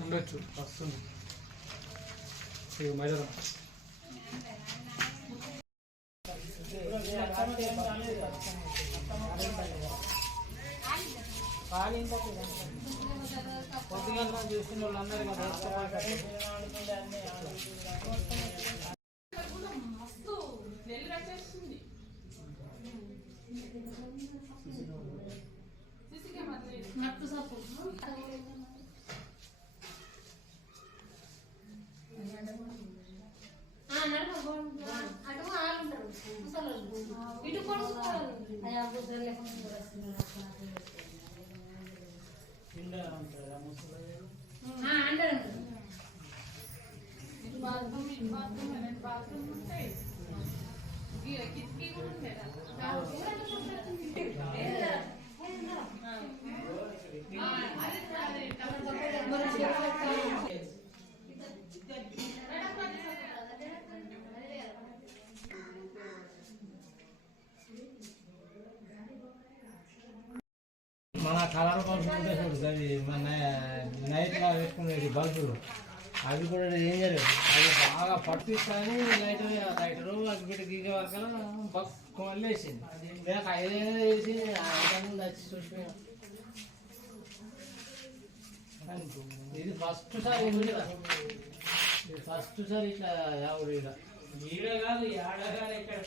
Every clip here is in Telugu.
ఉండొచ్చు వస్తుంది మైదా కొద్దిగా చూసిన వాళ్ళందరూ మన కలర్ బల్బులు అవి మన నైట్లో వేసుకునేది బల్బులు అవి కూడా ఏం చేయలేదు అవి బాగా పట్టిస్తాని లైటరు అవి పెట్టి గీగ వరకు బక్కు మళ్ళీ వేసింది లేక ఐదేదో వేసి వచ్చి చూసిపోయాం. ఇది ఫస్ట్ సారి ఇది ఫస్ట్ సారి ఇట్లా ఎవరు ఈడ కాదు ఏడ కాదు ఇక్కడ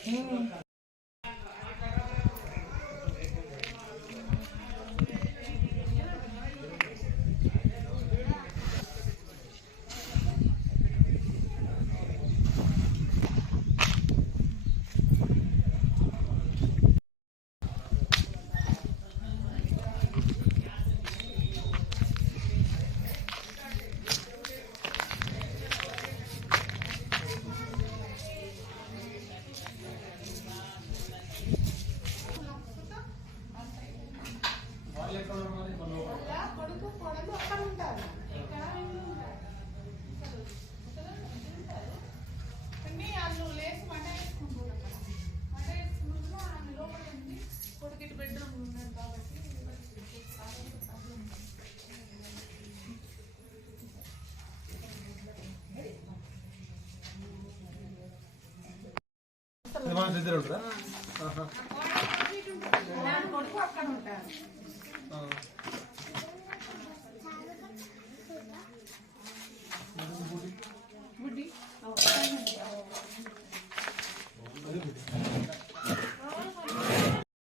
ఇద్దరు ఉంటారా?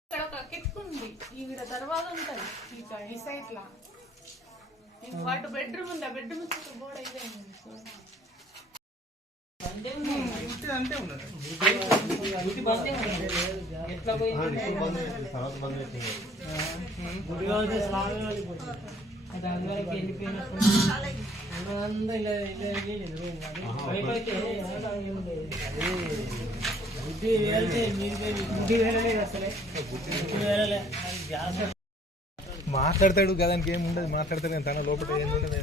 ఇక్కడ ఒక కిటికీ ఉంది, ఈవిడ దర్వాజా ఉంటుంది ఈ సైడ్ లా. వాటి బెడ్రూమ్ ఉంది, ఆ బెడ్రూమ్ గోడ ఇదే అంతే ఉన్నది. మాట్లాడతాడు కదా ఏముండదు, మాట్లాడతాడు కానీ తన లోపల ఏంటంటే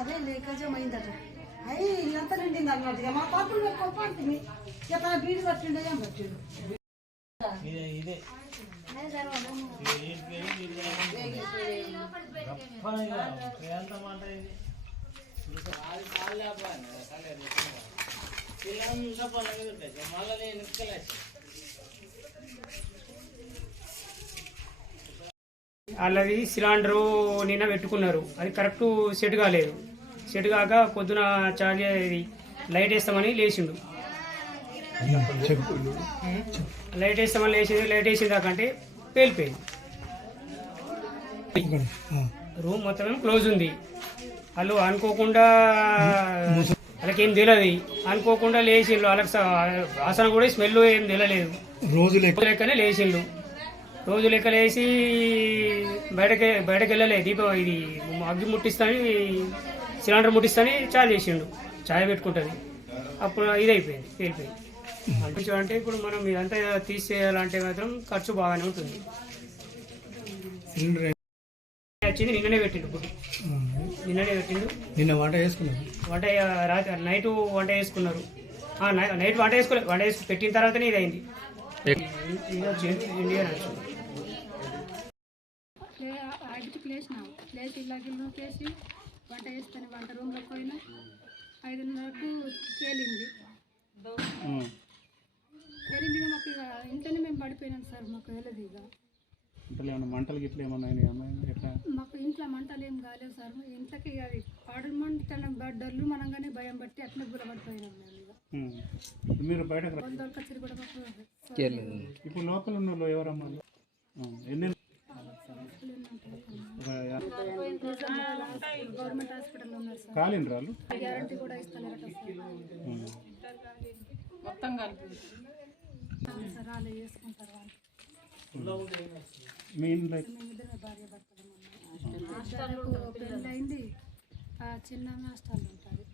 అదే లేకజమైందట అయ్యి ఇల్లంతా నిండింది అన్నట్టుగా మా పాపలు గొప్ప అంటుంది ఇక తన బీడి పట్టిండే ఏం పట్టిండు. వాళ్ళది సిలిండరు నిన్న పెట్టుకున్నారు, అది కరెక్ట్ సెట్ కాలేదు. సెట్ కాక పొద్దున చార్జ్ లైట్ వేస్తామని లేచిండు. లైట్ వేస్తామని లేచింది, లైట్ వేసిన దాకంటే పేలిపోయింది. రూమ్ మొత్తం క్లోజ్ ఉంది. వాళ్ళు అనుకోకుండా వాళ్ళకి ఏం తెలియదు, అనుకోకుండా లేచిండ్రు. వాళ్ళకి వాసన కూడా స్మెల్ ఏం తెలియలేదు. రోజు లెక్కనే లేచిండ్రు. రోజు లెక్క లేచి బయటకు వెళ్ళలే. దీపం ఇది అగ్గి ముట్టిస్తాని సిలిండర్ ముట్టిస్తాని చాయ్ చేసిండు. చాయ్ పెట్టుకుంటుంది. అప్పుడు ఇది అయిపోయింది, పేలిపోయింది. అంటే ఇప్పుడు మనం ఇదంతా తీసేయాలంటే మాత్రం ఖర్చు బాగానే ఉంటుంది. వచ్చింది నిన్ననే పెట్టిండు. ఇప్పుడు నిన్ననే పెట్టిండు. నిన్న వంట చేసుకున్నాను. వంట రాత్రి నైట్ వంట చేసుకున్నారు. నైట్ వంట చేసుకోలేదు. వంట వేసుకు పెట్టిన తర్వాతనే ఇది అయింది. ఇండియా ఐదుకి లేచి ఇలా గిన్నెకేసి వంట వేసుకొని వంట రూమ్లోకి పోయినా 5:30కు తేలింది. మాకు ఇక ఇంట్లోనే మేము పడిపోయినాం సార్. మాకు వెళ్ళదు ఇక మంటలు గిట్ల ఏమన్నా మాకు ఇంట్లో మంటలు ఏం కాలేవు సార్. ఇంట్లోకి అది పాడు మంటలు డొల్లు మనంగానే భయం బట్టి అట్లా గురపడిపోయినాం మేము. ఇక మీరు బయట దొరకొచ్చి కూడా మాకు ఇప్పుడు లోపల ఉన్న వాళ్ళు ఎవరమ్మా? ఎన్ని గవర్నమెంట్ హాస్పిటల్లో ఉన్నారు సార్. కాలిండ్రు వాళ్ళు? గ్యారంటీ కూడా ఇస్తున్నారట మొత్తం కలిపి సార్. వాళ్ళు చేసుకుంటారు. వాళ్ళు మీ ఇంట్లో మేమిద్దరు భార్య భర్తలు. పెళ్ళి అయింది. చిన్న హాస్టల్ ఉంటుంది.